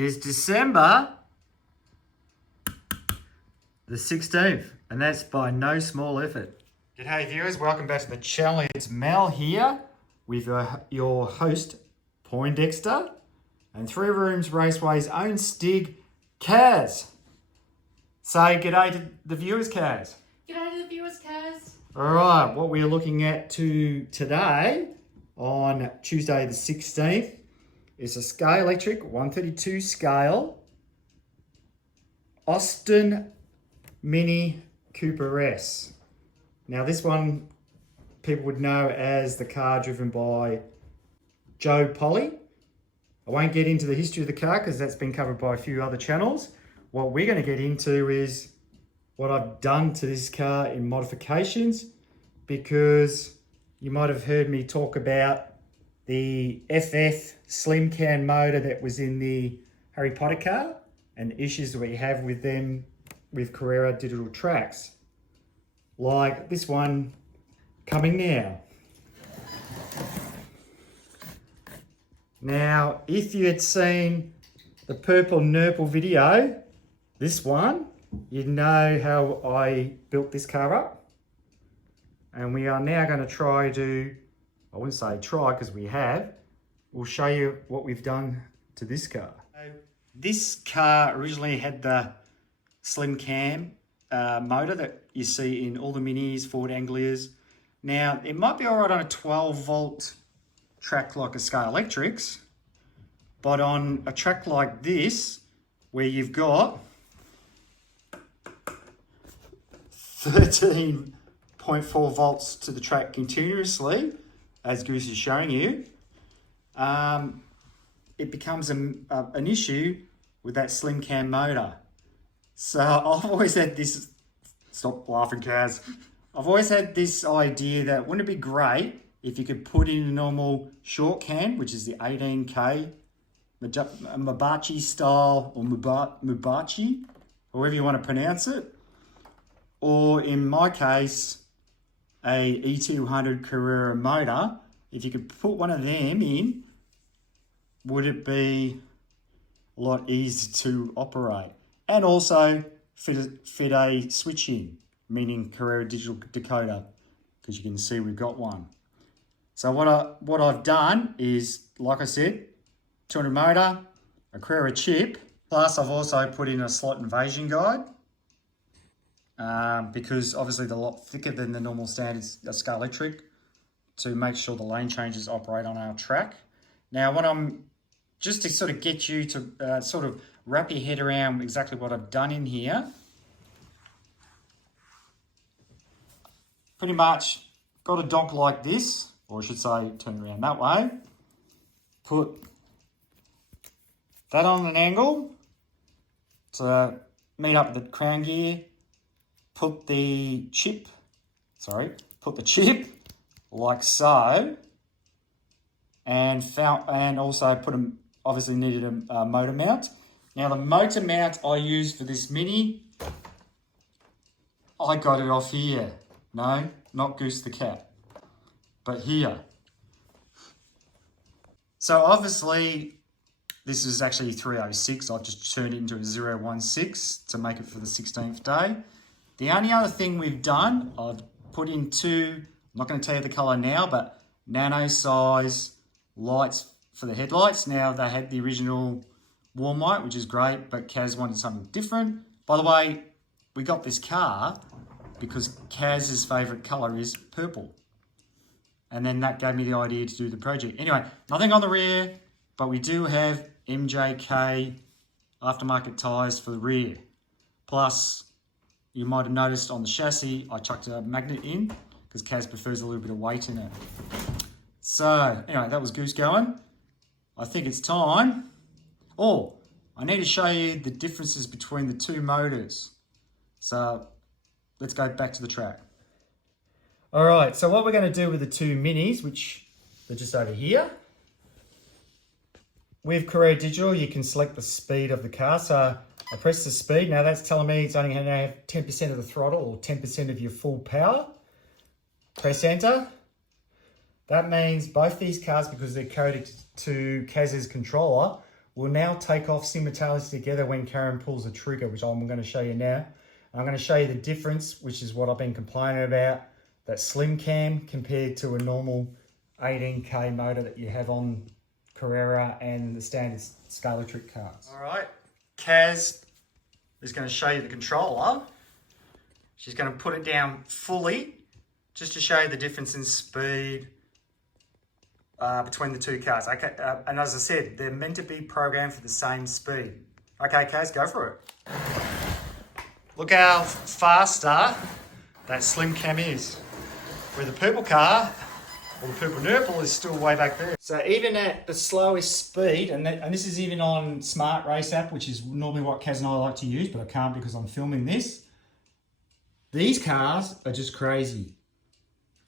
is December the 16th, and that's by no small effort. G'day viewers, welcome back to the channel. It's Mel here with your host, Poindexter, and Three Rooms Raceway's own Stig, Kaz. Say g'day to the viewers, Kaz. G'day to the viewers, Kaz. All right, what we're looking at today on Tuesday the 16th is a Scalextric 132 scale Austin Mini Cooper S. Now this one people would know as the car driven by Joe Polly. I won't get into the history of the car because that's been covered by a few other channels. What we're going to get into is what I've done to this car in modifications, because you might have heard me talk about the FF slim can motor that was in the Harry Potter car and the issues that we have with them with Carrera digital tracks. Like this one coming now. Now, if you had seen the Purple Nurple video, this one, you'd know how I built this car up. And we are now going to try to, I wouldn't say try because we have, we'll show you what we've done to this car. This car originally had the slim cam motor that you see in all the Minis, Ford Anglias. Now, it might be all right on a 12 volt track like a Scalextric, but on a track like this, where you've got 13.4 volts to the track continuously, as Goose is showing you, it becomes an issue with that slim cam motor. So I've always had this, stop laughing Kaz, I've always had this idea that wouldn't it be great if you could put in a normal short cam, which is the 18K Mabachi style, or Mubachi, however you want to pronounce it, or in my case, a E200 Carrera motor. If you could put one of them in, would it be a lot easier to operate? And also fit a switch in, meaning Carrera digital decoder, because you can see we've got one. So what I've done is, like I said, 200 motor, a Carrera chip, plus I've also put in a slot invasion guide, because obviously they're a lot thicker than the normal standard Scalextric, to make sure the lane changes operate on our track. Now, what I'm, just to sort of get you to sort of wrap your head around exactly what I've done in here, pretty much got a donk like this, or I should say turn around that way, put that on an angle to meet up with the crown gear, put the chip like so, and also put them, obviously needed a motor mount. Now the motor mount I used for this Mini, I got it off here. No, not Goose the cat, but here. So obviously this is actually 306. I've just turned it into a 016 to make it for the 16th day. The only other thing we've done, I've put in two, I'm not going to tell you the colour now, but nano size lights for the headlights. Now they had the original warm white, which is great, but Kaz wanted something different. By the way, we got this car because Kaz's favourite colour is purple. And then that gave me the idea to do the project. Anyway, nothing on the rear, but we do have MJK aftermarket tyres for the rear. Plus, you might have noticed on the chassis, I chucked a magnet in because Kaz prefers a little bit of weight in it. So, anyway, that was Goose going. I think it's time. Oh, I need to show you the differences between the two motors. So, let's go back to the track. All right, so what we're going to do with the two Minis, which are just over here. With Carrera Digital, you can select the speed of the car. So I press the speed. Now that's telling me it's only going to have 10% of the throttle or 10% of your full power. Press enter. That means both these cars, because they're coded to Kaz's controller, will now take off simultaneously together when Karen pulls the trigger, which I'm going to show you now. I'm going to show you the difference, which is what I've been complaining about, that slim cam compared to a normal 18K motor that you have on Carrera and the standard Scalatric cars. All right, Kaz is going to show you the controller. She's going to put it down fully just to show you the difference in speed between the two cars. Okay, and as I said, they're meant to be programmed for the same speed. Okay, Kaz, go for it. Look how faster that slim cam is. Where the purple car, or the purple Nurple, is still way back there. So even at the slowest speed, and this is even on Smart Race app, which is normally what Kaz and I like to use, but I can't because I'm filming this. These cars are just crazy.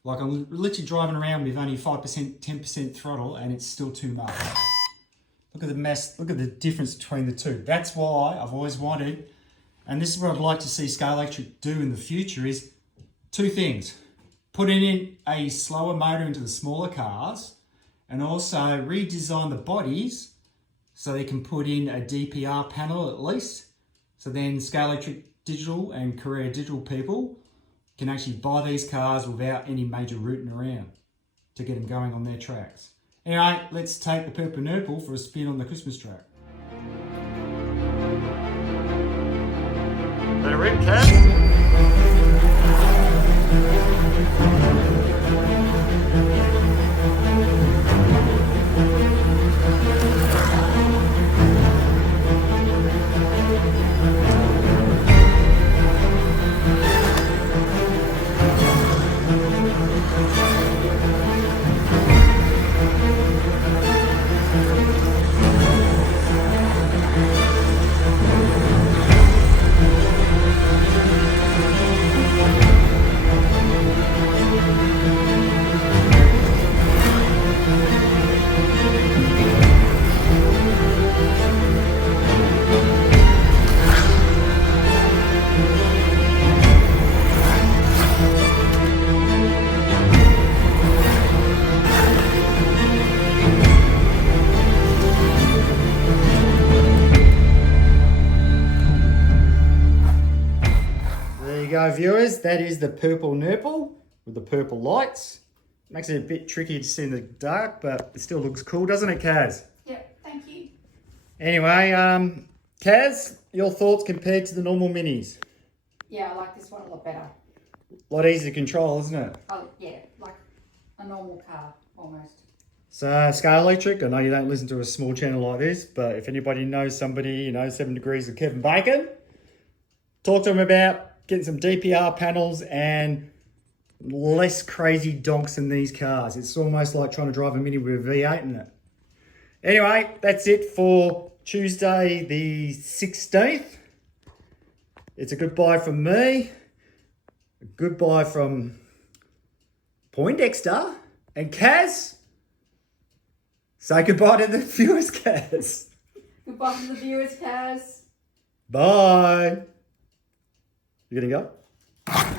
Like, I'm literally driving around with only 5%, 10% throttle, and it's still too much. Look at the mess, look at the difference between the two. That's why I've always wanted, and this is what I'd like to see Scalatric do in the future, is two things. Putting in a slower motor into the smaller cars, and also redesign the bodies so they can put in a DPR panel at least. So then Scalatric Digital and Carrera Digital people can actually buy these cars without any major rooting around to get them going on their tracks. Anyway, let's take the Purple Nurple for a spin on the Christmas track. Let it rip, Kaz. Go viewers, that is the Purple Nurple with the purple lights. Makes it a bit tricky to see in the dark, but it still looks cool, doesn't it, Kaz? Yep, thank you. Anyway, Kaz, your thoughts compared to the normal minis? Yeah, I like this one a lot better. A lot easier to control, isn't it? Oh, yeah, like a normal car, almost. So, Scalatric, I know you don't listen to a small channel like this, but if anybody knows somebody, 7 Degrees of Kevin Bacon, talk to them about getting some DPR panels and less crazy donks in these cars. It's almost like trying to drive a Mini with a V8 in it. Anyway, that's it for Tuesday the 16th. It's a goodbye from me. A goodbye from Poindexter and Kaz. Say goodbye to the viewers, Kaz. Goodbye to the viewers, Kaz. Bye. You gonna go?